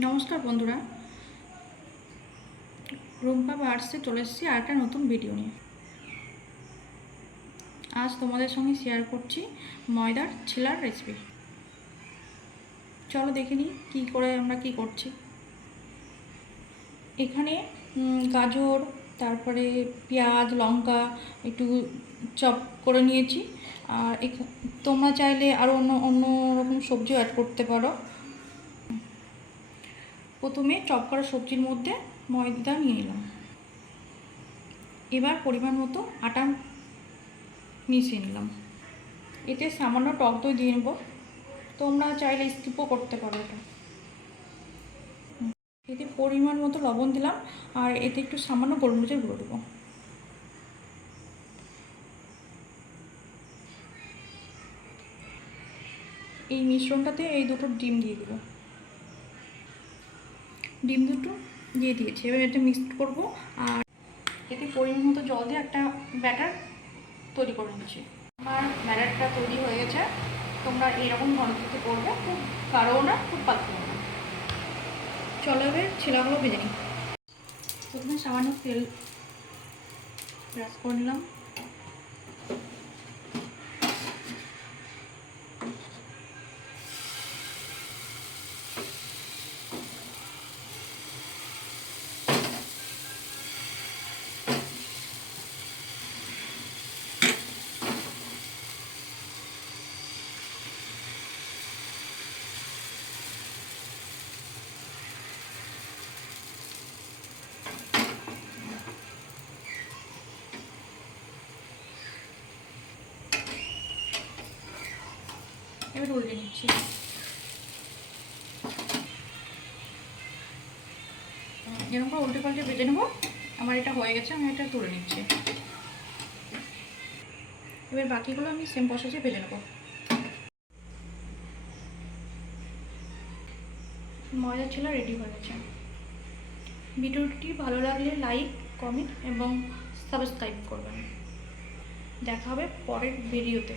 নমস্কার বন্ধুরা, রুম্পা আর্টসে চলে এসেছি আর একটা নতুন ভিডিও নিয়ে। আজ তোমাদের সঙ্গে শেয়ার করছি ময়দার ছিলার রেসিপি। চলো দেখে নিই কী করে আমরা কি করছি। এখানে গাজর, তারপরে পেঁয়াজ, লঙ্কা একটু চপ করে নিয়েছি। আর তোমরা চাইলে আরও অন্য রকম সবজিও অ্যাড করতে পারো। প্রথমে চপ করা সবজির মধ্যে ময়দা নিয়ে নিলাম। এবার পরিমাণ মতো আটা মিশিয়ে নিলাম। এতে সামান্য টক দই দিয়ে নেব, তোমরা চাইলে স্কিপও করতে পারো এটা। এতে পরিমাণ মতো লবণ দিলাম, আর এতে একটু সামান্য গোলমরিচের গুঁড়ো দেবো। এই মিশ্রণটাতে এই দুটো ডিম দিয়ে দেবো। ডিম দুটো দিয়ে দিয়েছি, এবার এটা মিক্সড করবো। আর এতে পরিমাণ মতো জল দিয়ে একটা ব্যাটার তৈরি করে নিচ্ছি। আমার ব্যাটারটা তৈরি হয়ে গেছে। তোমরা এরকম ঘনত্বে করবে, খুব গাঢ়ও না খুব পাতলাও না। চলো এবার ছিলাগুলো ভেজে নিই। প্রথমে সামান্য তেল ব্রাশ করে নিলাম। এবার উল্টে নিচ্ছি। এরকম করে উল্টে পাল্টে ভেজে নেবো। আমার এটা হয়ে গেছে, আমি এটা তুলে নিচ্ছি। এবার বাকিগুলো আমি সেম প্রসেসে ভেজে নেবো। ময়দা ছিলা রেডি হয়ে গেছে। ভিডিওটি ভালো লাগলে লাইক, কমেন্ট এবং সাবস্ক্রাইব করবেন। দেখা হবে পরের ভিডিওতে।